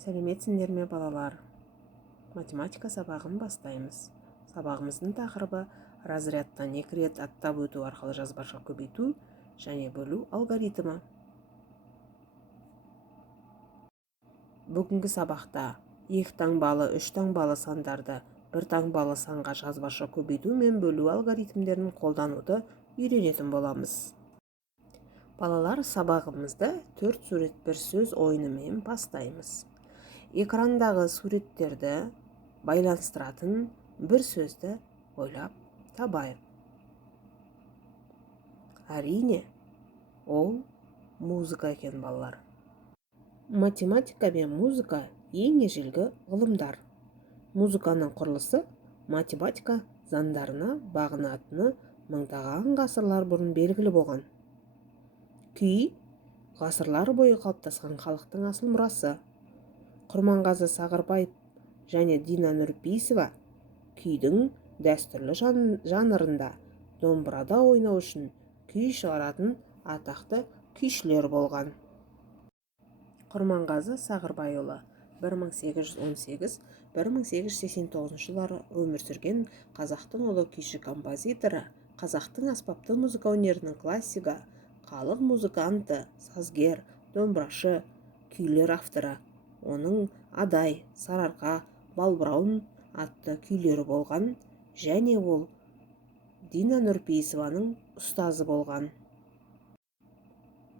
Сәлеметсіңдер ме балалар? Математика сабағын бастаймыз. Сабағымыздың тақырыбы разрядтан 2 рет аттап өту арқылы жазбаша көбейту және бөлу алгоритмі. Бүгінгі сабақта 2 таңбалы, 3 таңбалы сандарды 1 таңбалы санға жазбаша көбейту мен бөлу алгоритмдерін қолдануды үйренетін боламыз. Балалар, сабағымызды 4 сурет бір сөз ойынымен бастаймыз. Экрандағы суреттерді байланыстыратын бір сөзді ойлап табайық. Әрине, ол музыка екен балалар. Математика мен музыка ең ежелгі ғылымдар. Музыканың құрылысы математика заңдарына бағынатыны мыңдаған ғасырлар бұрын белгілі болған. Күй ғасырлар бойы қалыптасқан халықтың асыл мұрасы. Құрманғазы Сағырбаев және Дина Нұрпейісова күйдің дәстүрлі жанрында домбырада ойнау үшін күй шығаратын атақты күйшілер болған. Құрманғазы Сағырбайұлы 1818-1889 жылдары өмір сүрген қазақтың ұлы күйші-композиторы, қазақтың аспапты музыка өнерінің классигі, халық музыканты, сазгер, домбырашы, күйлер авторы. Оның Адай, Сарыарқа, Балбырауын атты күйлері болған және ол Дина Нұрпейісованың ұстазы болған.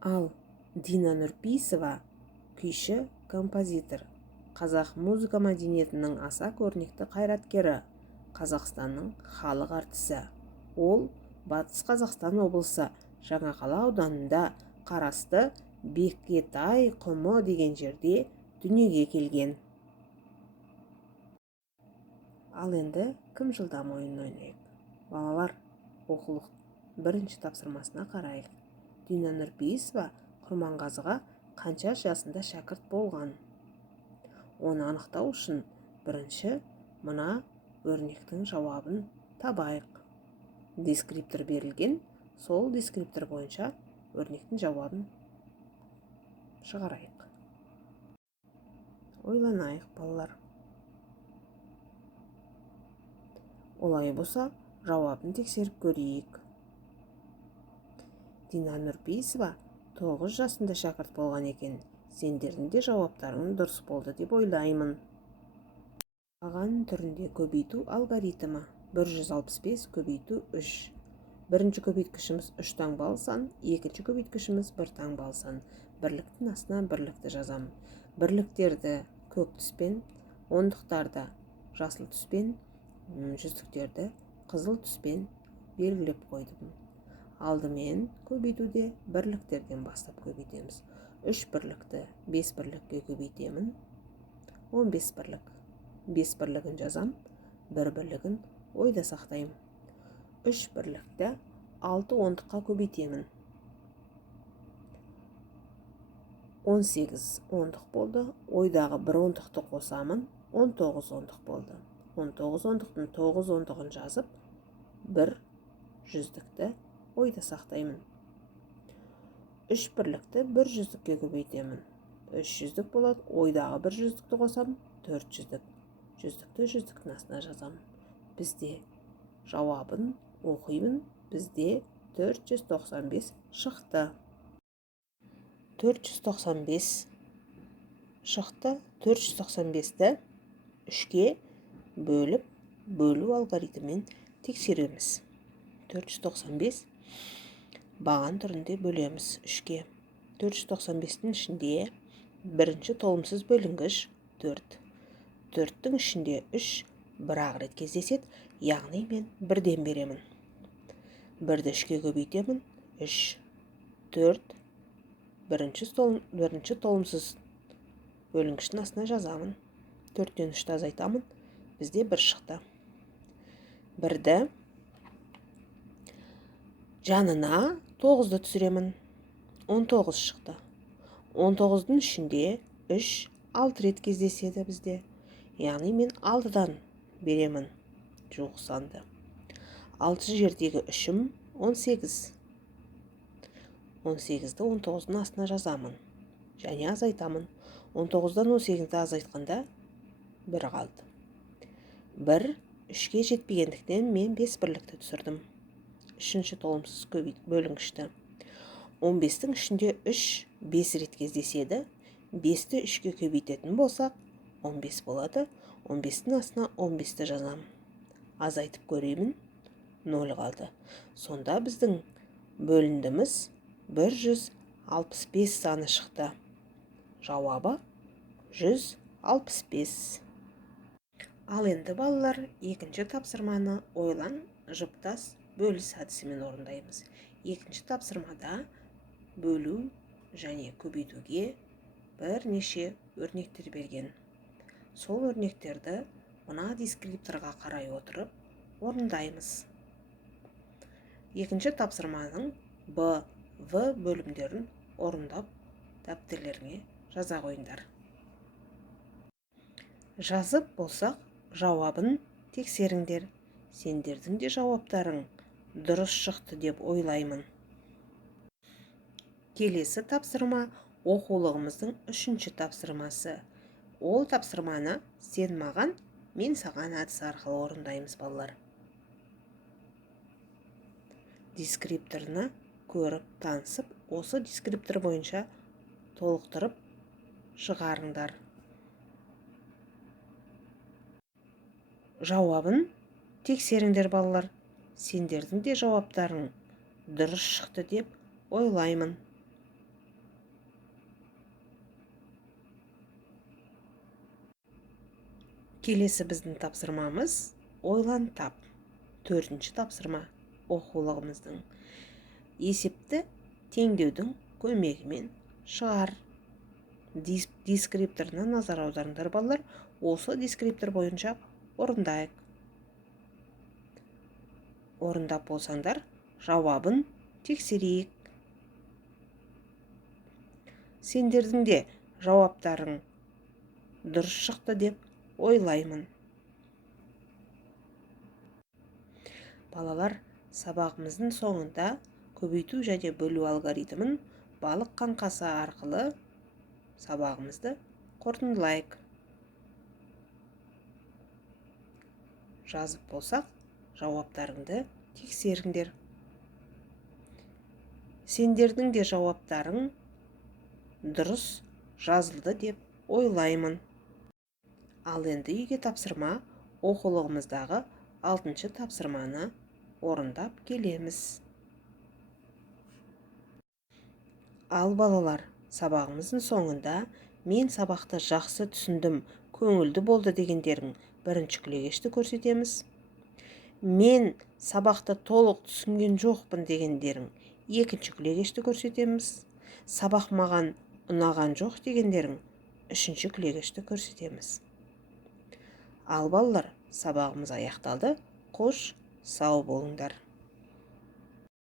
Ал Дина Нұрпейісова күйші, композитор, қазақ музыка мәдениетінің аса көрнекті қайраткері, Қазақстанның халық артисі. Ол Батыс Қазақстан облысы Жаңақала ауданында қарасты Бекетай құмы деген жерде дүниеге келген. Ал енді кім жылдам ойын ойнайық? Балалар, оқулық бірінші тапсырмасына қарайық. Дина Нұрпейісова Құрманғазыға қанша жасында шәкірт болған? Оны анықтау үшін бірінші мына өрнектің жауабын табайық. Дескриптор берілген, сол дескриптор бойынша өрнектің жауабын шығарайық. Ойланайық, балалар. Олай болса, жауабын тексеріп көрейік. Дина Нұрпейісова 9 жасында шәкірт болған екен. Сендердің де жауаптарың дұрыс болды деп ойлаймын. Баған түрінде көбейту алгоритмі. 165 көбейту 3. Бірінші көбейткішіміз 3 таңбалы сан, екінші көбейткішіміз 1 таңбалы сан. Бірліктің астына бірлікті жазам. Бірліктерді көк түспен, ондықтарды жасыл түспен, жүздіктерді қызыл түспен белгілеп қойдым. Алдымен көбейтуде бірліктерден бастап көбейтеміз. 3 бірлікті 5 бірлікке көбейтемін. 15 бірлік. 5 бірлігін жазам, 1 бірлігін ойда сақтаймын. 3 бірлікті 6 ондыққа көбейтемін. 18 ондық болды. Ойдағы 1 ондықты қосамын. 19 ондық болды. 19 ондықтың 9 ондығын жазып, 1 жүздікті ойда сақтаймын. 3 бірлікті 1 жүздікке көбейтемін. 3 жүздік болады. Ойдағы 1 жүздікті қосам, 4 жүздік. Жүздікті жүздіктің астына жазам. Бізде жауабын оқимын. Бізде 495 шықты. 495 шықты. 495-ті 3-ке бөліп, бөлу алгоритмімен тексереміз. 495 баған түрінде бөлеміз 3-ке. 495-тің ішінде бірінші толымсыз бөлінгіш 4. 4-тің ішінде 3 бір-ақ рет кездеседі, яғни мен 1-ден беремін. 1-ді 3-ке көбейтемін. 3, 4, бірінші толымсыз бөлінгіштің астына жазамын. 4-тен 3-ті азайтамын. Бізде 1 шықты. 1-ді жанына 9-ды түсіремін. 19 шықты. 19-дың ішінде 3 6 рет кездеседі бізде. Яғни мен 6-дан беремін жуық санды. 6 жердегі 3-ім 18. 18-ді 19-дың астына жазамын. Және азайтамын. 19-дан 18-ді азайтқанда 1 қалды. 1 3-ке жетпегендіктен мен 5 бірлікті түсірдім. Үшінші толымсыз бөлінгішті. 15-тің ішінде 3 5 рет кездеседі. 5-ті 3-ке көбейтетін болсақ, 15 болады. 15-тің астына 15-ті жазамын. Азайтып көремін. 0 қалды. Сонда біздің бөліндіміз 165 саны шықты. Жауабы 165. Ал енді балалар, екінші тапсырманы ойлан, жұптас, бөліс әдісімен орындаймыз. Екінші тапсырмада бөлу және көбейтуге бірнеше өрнектер берген. Сол өрнектерді мына дескрипторға қарай отырып орындаймыз. Екінші тапсырманың Б, В бөлімдерін орындап дәптерлеріңе жаза қойыңдар. Жазып болсақ, жауабын тексеріңдер. Сендердің де жауаптарың дұрыс шықты деп ойлаймын. Келесі тапсырма оқулығымыздың 3-ші тапсырмасы. Ол тапсырманы сен маған, мен саған әдісі арқылы орындаймыз, балалар. Дескрипторына көріп, танысып, осы дескриптор бойынша толықтырып шығарыңдар. Жауабын тексеріңдер, балалар. Сендердің де жауаптарың дұрыс шықты деп ойлаймын. Келесі біздің тапсырмамыз ойлан тап. 4-ші тапсырма оқулығымыздың. Есепті теңдеудің көмегімен шығар. Дескрипторына назар аударыңдар, балалар. Осы дескриптор бойынша орындайық. Орындап болсаңдар, жауабын тексерейік. Сендердің де жауаптарың дұрыс шықты деп ойлаймын. Балалар, сабағымыздың соңында көбейту және бөлу алгоритмін балық қаңқасы арқылы сабағымызды қорытындылайық. Жазып болсақ, жауаптарыңды тексеріңдер. Сендердің де жауаптарың дұрыс жазылды деп ойлаймын. Ал енді үйге тапсырма оқулығымыздағы 6-шы тапсырманы орындап келеміз. Ал балалар, сабағымыздың соңында мен сабақты жақсы түсіндім, көңілді болды дегендерің бірінші күлегешті көрсетеміз. Мен сабақты толық түсінген жоқпын дегендерің екінші күлегешті көрсетеміз. Сабақ маған ұнаған жоқ дегендерің үшінші күлегешті көрсетеміз. Ал балалар, сабағымыз аяқталды. Қош, сау болыңдар.